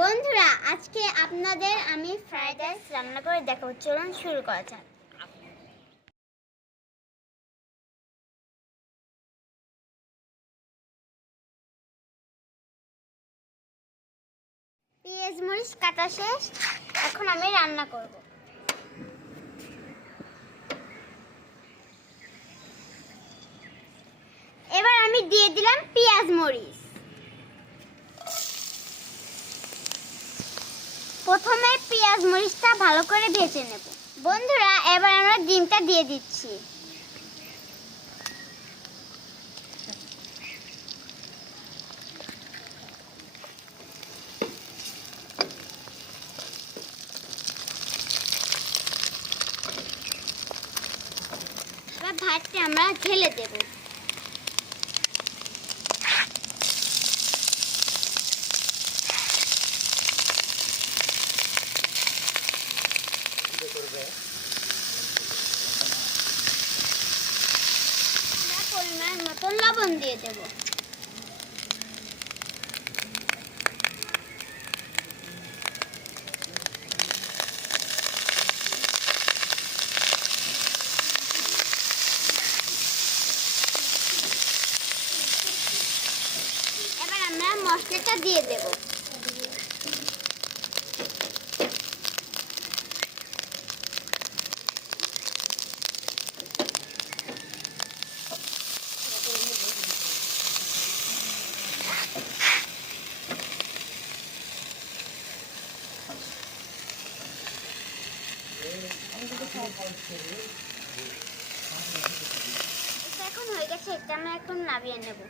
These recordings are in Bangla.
বন্ধুরা, আজকে আপনাদের আমি ফ্রাইড রাইস রান্না করে দেখাবো। চলুন শুরু করা যাক। পেঁয়াজ মরিচ কাটা শেষ, এখন আমি রান্না করব। এবার আমি দিয়ে দিলাম পেঁয়াজ মরিচ। প্রথমে পেঁয়াজ মরিচটা ভালো করে ভেজে নেব। বন্ধুরা, এবার আমরা ডিমটা দিয়ে দিচ্ছি। এবার ভাতটা আমরা ঢেলে দেব। পরিমাণ মতন লবণ দিয়ে দেব। এবার আমরা মশলাটা দিয়ে দেব। এখন হয়ে গেছে, এটা আমরা এখন নামিয়ে নেব।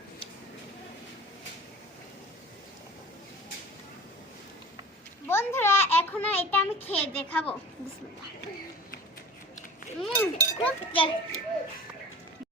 বন্ধুরা, এখন এটা আমি খেয়ে দেখাবো। বিসমিল্লাহ। খুব